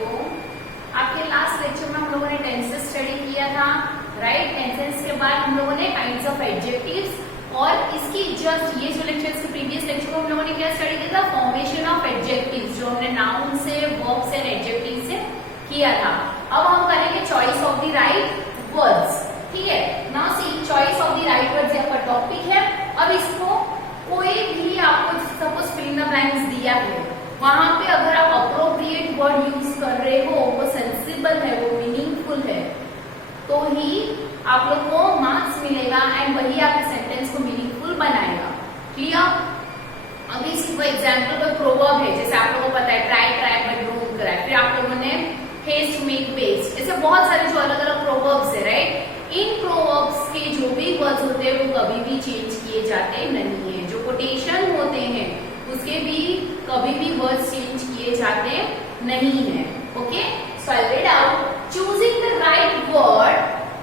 हो। आपके last lecture में हम लोगों ने टेंसेस स्टडी किया था, राइट। टेंसेस के बाद हम लोगों ने काइंड्स ऑफ एडजेक्टिव्स, और इसकी जस्ट ये जो लेक्चर के प्रीवियस लेक्चर को हम लोगों ने क्या स्टडी किया था, फॉर्मेशन ऑफ एडजेक्टिव्स, जो हमने नाउन से, वर्ब से, एडजेक्टिव से किया था। अब हम करेंगे choice of the right words, ठीक है। Now see choice of the right words आपका टॉपिक है। अब इसको कोई भी आपको suppose fill in the blanks दिया है, वहां पे अगर आप अप्रोप्रिएट वर्ड यूज कर रहे हो, वो सेंसिबल है, वो मीनिंगफुल है, तो ही आप लोग को मार्क्स मिलेगा एंड वही आपके सेंटेंस को मीनिंगफुल बनाएगा। क्लियर। अभी सिर्फ एग्जाम्पल का प्रोवर्ब है, जैसे आप लोगों को पता है try try but don't cry, फिर आप लोगों ने हेस्ट मेक वेस्ट, ऐसे बहुत सारे जो अलग अलग प्रोवर्ब्स है, राइट। इन प्रोवर्ब्स के जो भी वर्ड्स होते हैं वो कभी भी चेंज किए जाते नहीं है। जो कोटेशन होते हैं उसके भी कभी भी वर्ड्स चेंज किए जाते नहीं है। Okay, so I read out, choosing the right word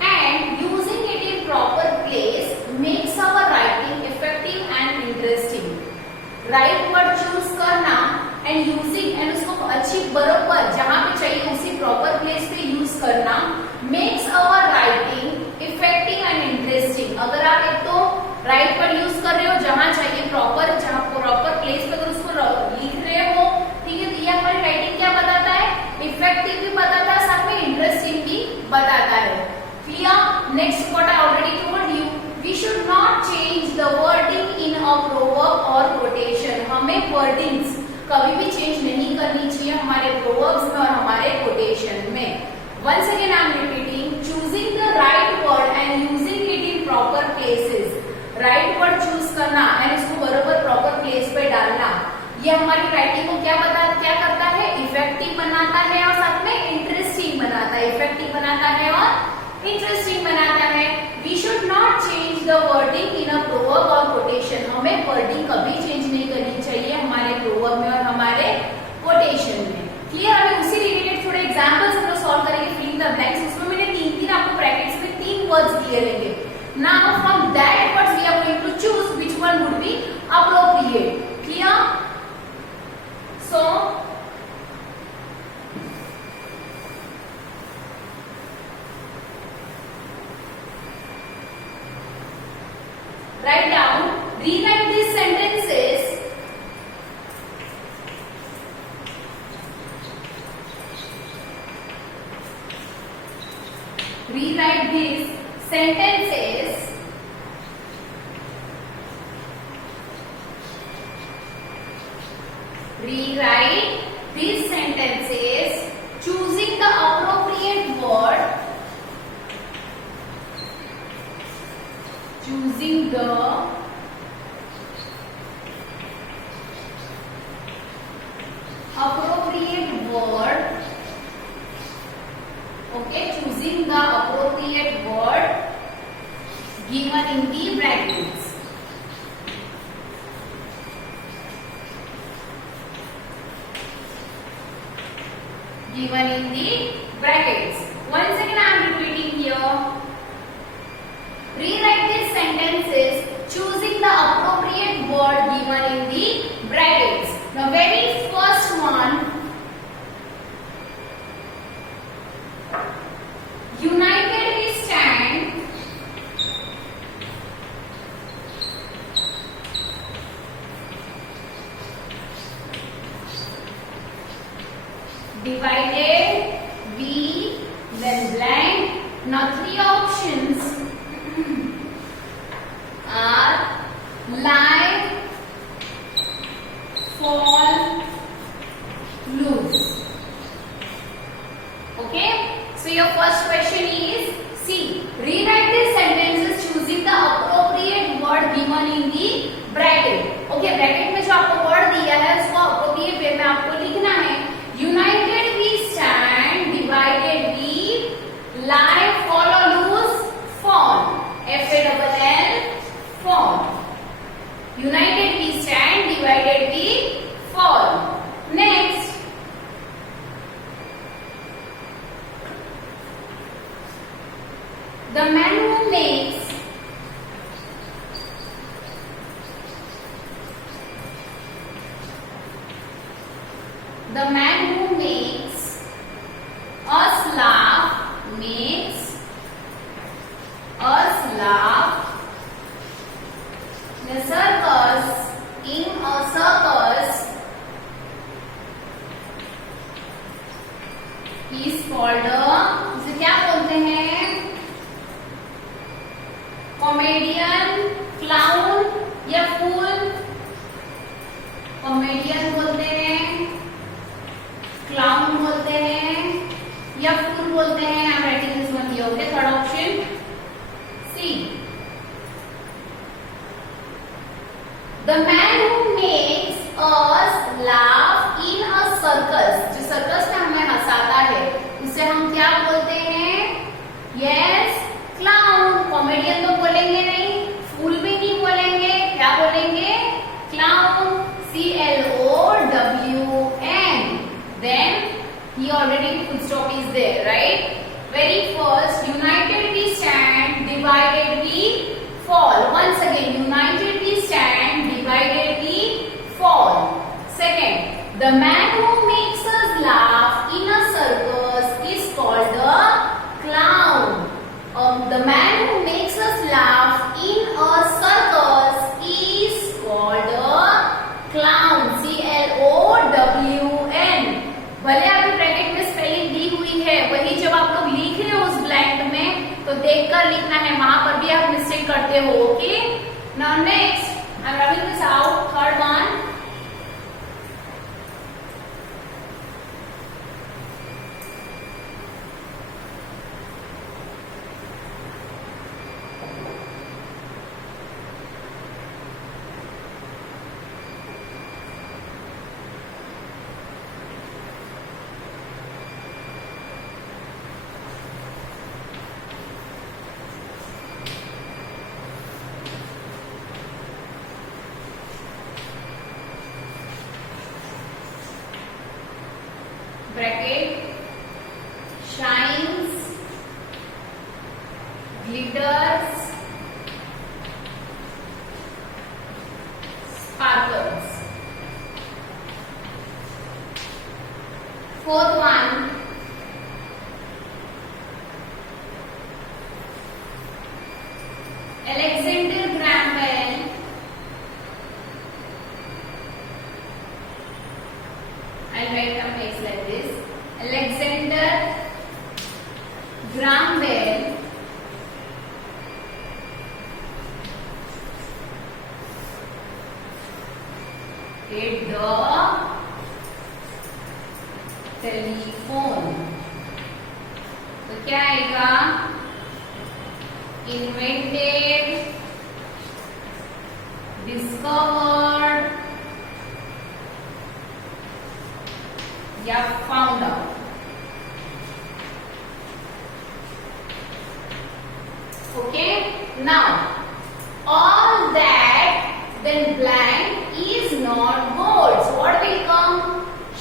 and using it in proper place makes our writing effective and interesting. Right word choose करना एंड यूजिंग एंड उसको अच्छी बरोबर जहां पे चाहिए उसी प्रॉपर प्लेस पे यूज करना makes our writing effective and interesting. अगर आप एक तो राइट वर्ड यूज कर रहे हो जहां चाहिए प्रॉपर, जहां प्रॉपर प्लेस पे अगर उसको लिख रहे हो, ठीक है, तो ये हमारी राइटिंग क्या बताता है, इफेक्टिव भी बताता है, साथ में इंटरेस्टिंग भी बताता है। Clear. Next what I already told you, we should not change the wording in a proverb और कोटेशन। हमें वर्डिंग्स कभी भी चेंज नहीं करनी चाहिए हमारे प्रोवर्ब्स में और हमारे कोटेशन में। Once again I am repeating, choosing the right word and using it in proper places. Right word choose करना and उसको बराबर proper place पे डालना, ये हमारी राइटिंग को क्या करता है, इफेक्टिव बनाता है और साथ में इंटरेस्टिंग बनाता है। इफेक्टिव बनाता है और इंटरेस्टिंग बनाता है। We should not change the wording in a proverb or quotation. हमें वर्डिंग कभी चेंज नहीं करनी चाहिए हमारे प्रोवर्ब में और हमारे कोटेशन में। क्लियर। अभी उसी रिलेटेड थोड़े एग्जांपल्स हम लोग सॉल्व करेंगे, फिल इन द ब्लैंक्स। उसमें मैंने तीन आपको ब्रैकेट्स में 3 वर्ड्स दिए रहेंगे। Now from that words we are going to choose which one would be appropriate. Clear. So write down, rewrite these sentences rewrite these sentences choosing the appropriate word, choosing the appropriate word, okay, choosing the appropriate word given in the brackets. Given in the brackets. Once again I am repeating here. Rewrite these sentences choosing the appropriate word given in the brackets. The very first one, united we stand, divided we, then blank. Now 3 options are lie, fall, lose. Okay, so your first question is C. Rewrite these sentences choosing the appropriate word given in the bracket. Okay, bracket में जो आपको word दिया है उसको appropriate way में आपको लिखना है। United we stand, divided we, lie, fall or lose, fall. F-A-L-L, fall. United we stand, divided we, fall. Next. The man who makes the man who makes us laugh makes us laugh. The circus, in a circus is called इसे क्या बोलते हैं? Comedian, clown या फूल? Comedian बोलते हैं, clown बोलते हैं या फूल बोलते हैं? I am writing this one here. Okay, third option C. The man who makes us laugh in a circus, जो सर्कस में हमें हंसाता है उसे हम क्या बोलते हैं? Yes, clown. कॉमेडियन तो बोलेंगे नहीं, फूल भी नहीं बोलेंगे, क्या बोलेंगे? Clown. CLOWN. Then he already full stop is there, right? Very first, united we stand, divided we fall. Once again, united we stand, divided we fall. Second, the man who makes us laugh in a circus is called a clown. The man who makes us laugh in a circus is called a clown. CLOWN. भले आपके bracket में spelling दी हुई है, वही जब आप लोग लिख रहे हो उस ब्लैंक में तो देखकर लिखना है, वहां पर भी आप मिस्टेक करते हो. Okay, now next I am rubbing this out. Third one, bracket, shines, glitters, sparkles. Fourth one, Alexander Graham Bell. I'll write some text like this. Alexander Graham Bell did the telephone. तो क्या आएगा? Invented, discovered या found out. Okay, now all that then blank is not gold. So what will come?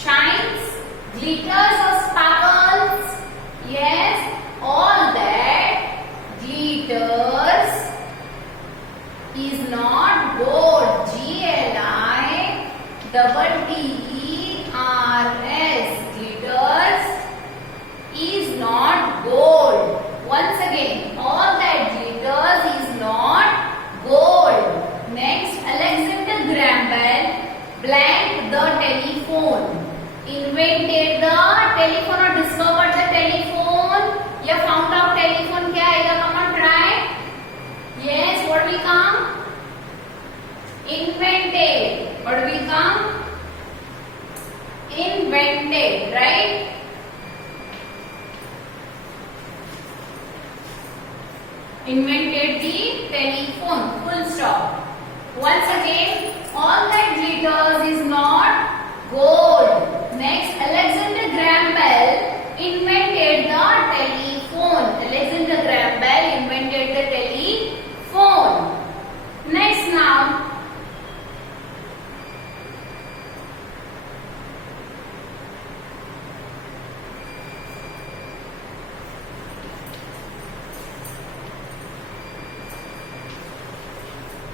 Shines, glitters or sparkles? Yes, all that glitters is not gold. GLITTERS. Glitters is not gold. Once again, all that glitters is not gold. Next, Alexander Graham Bell blank the telephone. Invented the telephone or discovered the telephone या found out telephone. क्या आएगा? Come on, try. Yes, what will come? Invented. What will come? Invented, right? Invented the telephone. Full stop. Once again, all that glitters is not gold. Next, Alexander Graham Bell invented the telephone. Alexander Graham Bell invented the telephone. Next now,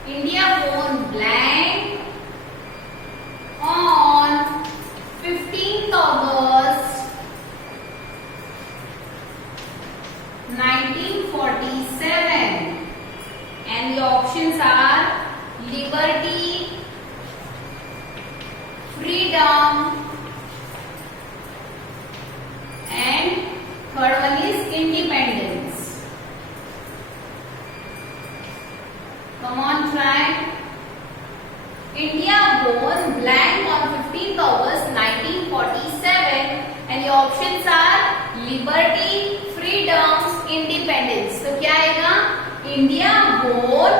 India won blank on 15th August liberty, freedom, independence. तो क्या आएगा? India born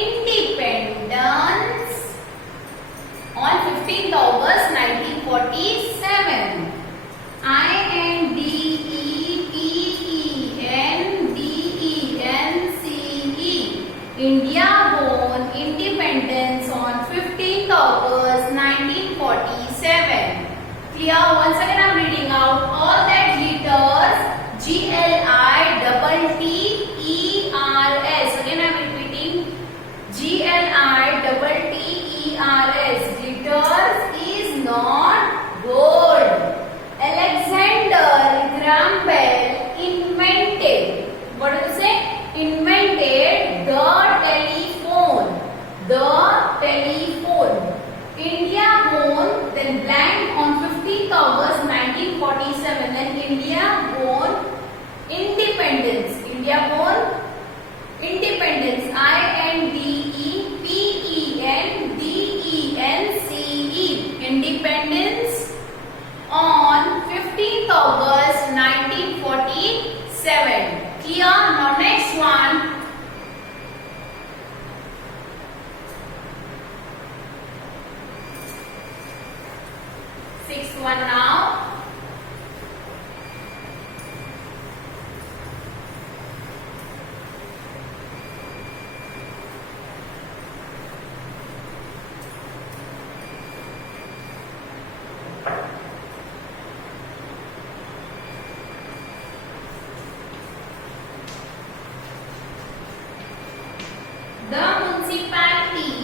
independence on 15th August 1947. INDEPENDENCE. India won independence on 15th August 1947. Clear? Once again I am reading out all that letters GLITTERS. Again I am repeating GLITTERS. Glitters is not gold. Alexander Graham Bell invented. What does it say? Invented the telephone. The telephone. India won then blank on 15th August 1947. Then India won independence. India won independence. INDEPENDENCE. Independence on 15th August 1947. Clear? Now next one. Sixth one now. The municipality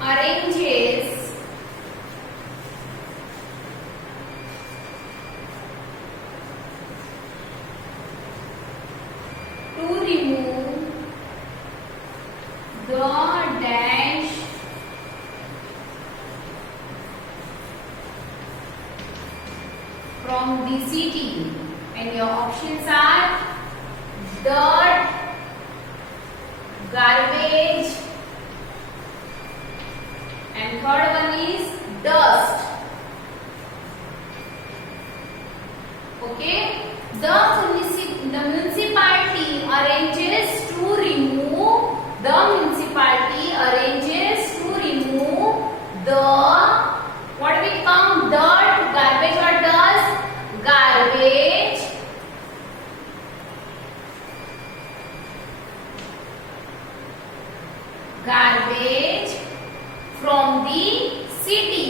arranges to remove the dash from the city, and your options are dirt, garbage, and third one is dust. Okay, the municipality arranges to remove the what we count, dirt, garbage or dust, garbage from the city.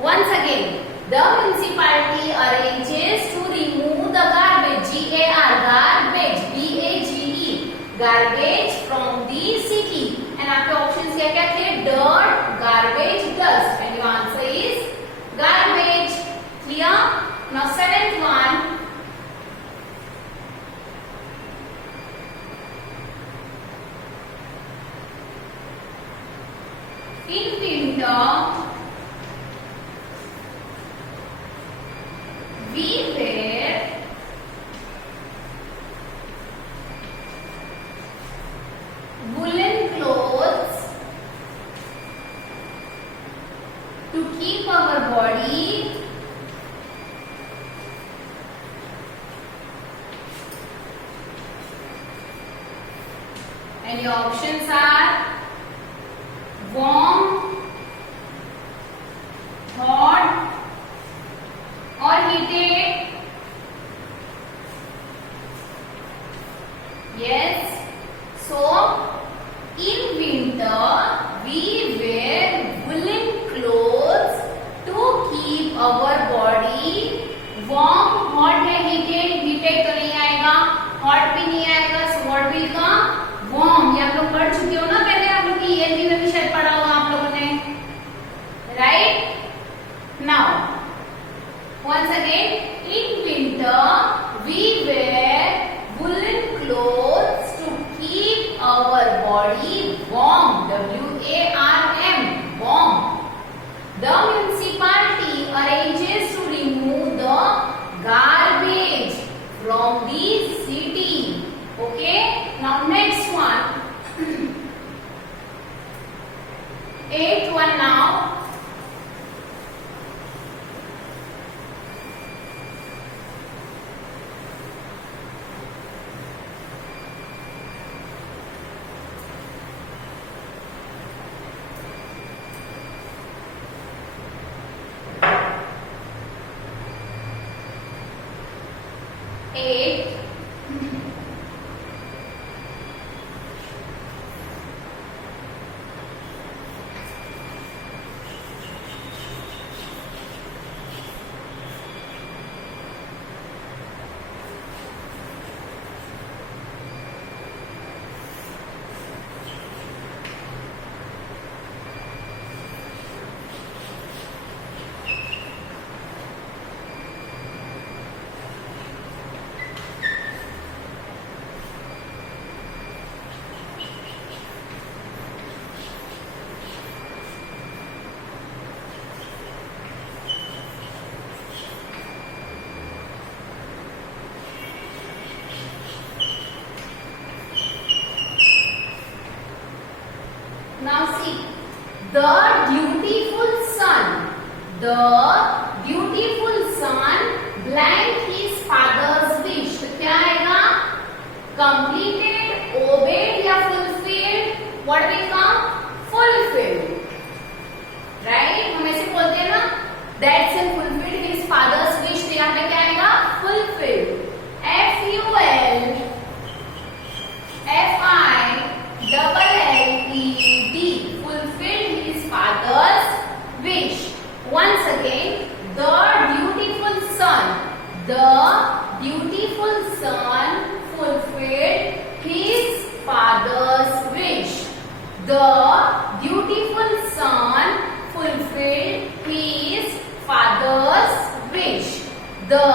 Once again, the municipality arranges to remove the garbage, garbage, garbage from the city. And आपके options क्या थे? Dirt, garbage, dust. And your answer is garbage. Clear? Now seventh one. In winter, we wear woolen clothes to keep our body and your options are warm, hot or heated. Yes. So in winter we wear woolen clothes to keep our body warm. Hot है, heated, heated तो नहीं आएगा, hot भी नहीं आएगा, so what will come? Warm. ये आप लोग पढ़ चुके हो ना पहले, आप लोग की ELT में भी शायद पढ़ा होगा आप लोगों ने, right? Now once again, in winter we wear woolen clothes to keep our body warm. WARM, warm. The municipality arranges to remove the garbage from the city. Okay. Now next one. Eighth one now. 8. Now see, the dutiful son, blank his father's wish. तो क्या आएगा? Completed, obeyed या fulfilled? What will come? Fulfilled. Right? हम ऐसे बोलते हैं ना, that son fulfilled his father's wish. तो यहाँ पे क्या आएगा? Fulfilled. F-U-L-F-I-double-L-E-D. Fulfilled his father's wish. Once again, the dutiful son fulfilled his father's wish. The dutiful son fulfilled his father's wish. The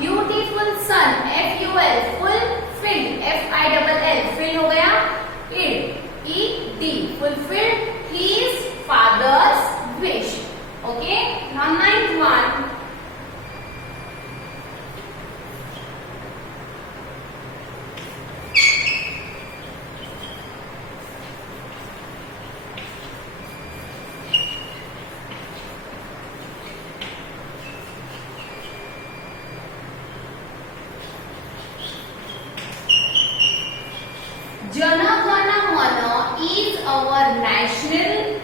dutiful son, F-U-L, fulfilled, F-I-double-L, fill हो गया, E-D, fulfilled his father's wish. Okay, now ninth one. Jana Gana Mana is our national,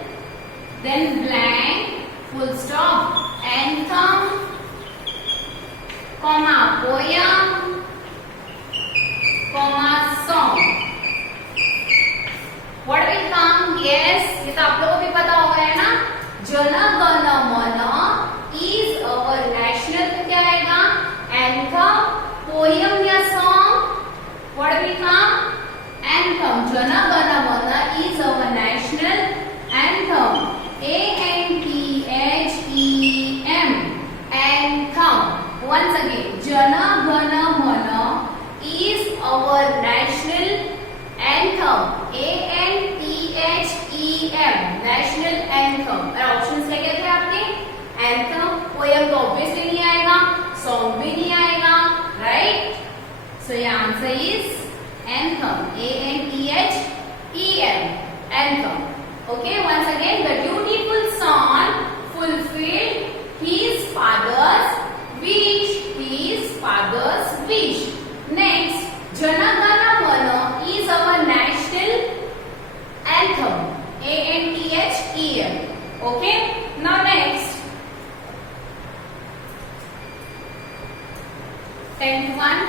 then blank, full stop, anthem, comma, poem, comma, song. What will come? Yes, ये तो आप लोगों को भी पता होगा है ना? Jana Gana Mana is our national, तो क्या आएगा? Anthem, poem या song? What will come? Anthem. Jana Gana Mana is our national anthem. A-N-T-H-E-M. Anthem. Once again, Jana Gana Mana is our national anthem. A-N-T-H-E-M. National anthem. और options क्या क्या थे आपके? Anthem, poem तो obviously नहीं आएगा, song भी नहीं आएगा, राइट? सो ये answer is anthem. A-N-T-H-E-M. Anthem. Okay, once again, the dutiful son fulfilled his father's wish. His father's wish. Next, Jana Gana Mana is our national anthem. A-N-T-H-E-M. Okay, now next. 10th one.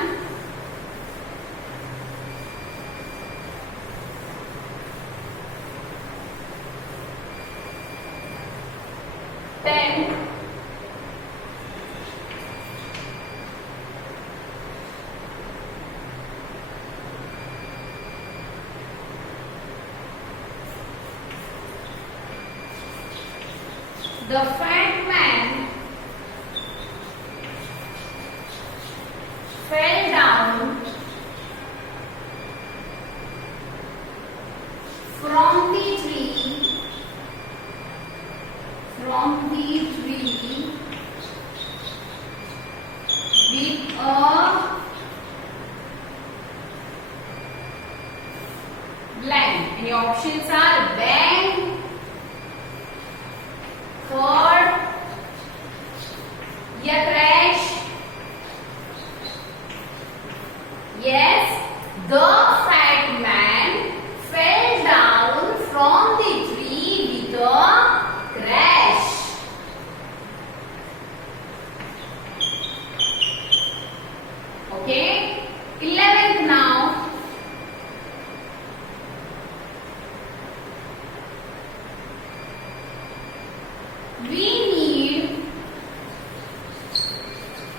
The fat man fell down from the tree with a blank. And your options are bang, third, या crash. Yes, the fat man fell down from the tree with a crash. Okay. we need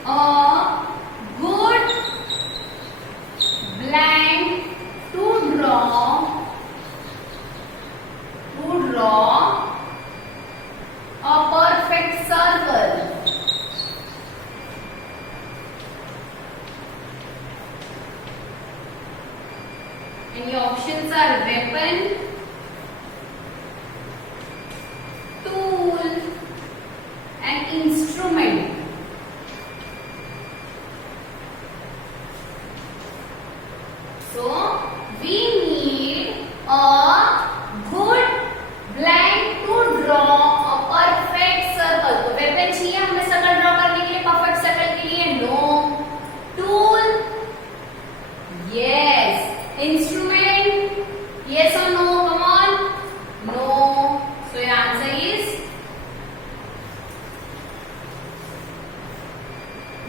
a good blank to draw a perfect circle. And your options are weapon, tool and instrument. So we need a good blank to draw a perfect circle. तो weapon चाहिए हमें circle draw करने के लिए, perfect circle के लिए no. Tool yes. Instrument yes or no? Come on. No. So your answer is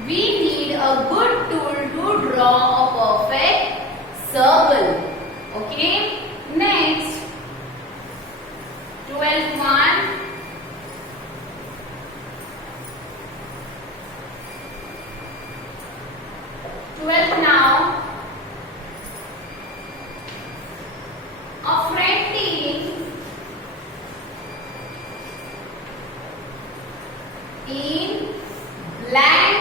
we need a good tool to draw a perfect circle. Okay. Next, 12th one. 12th now. A friend team in blank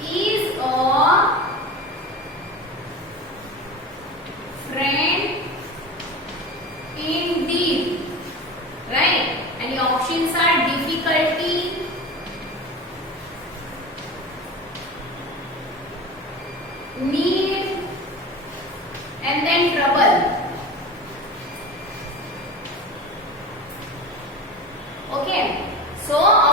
is a friend indeed, right? And your options are difficulty, need and then trouble. Okay, so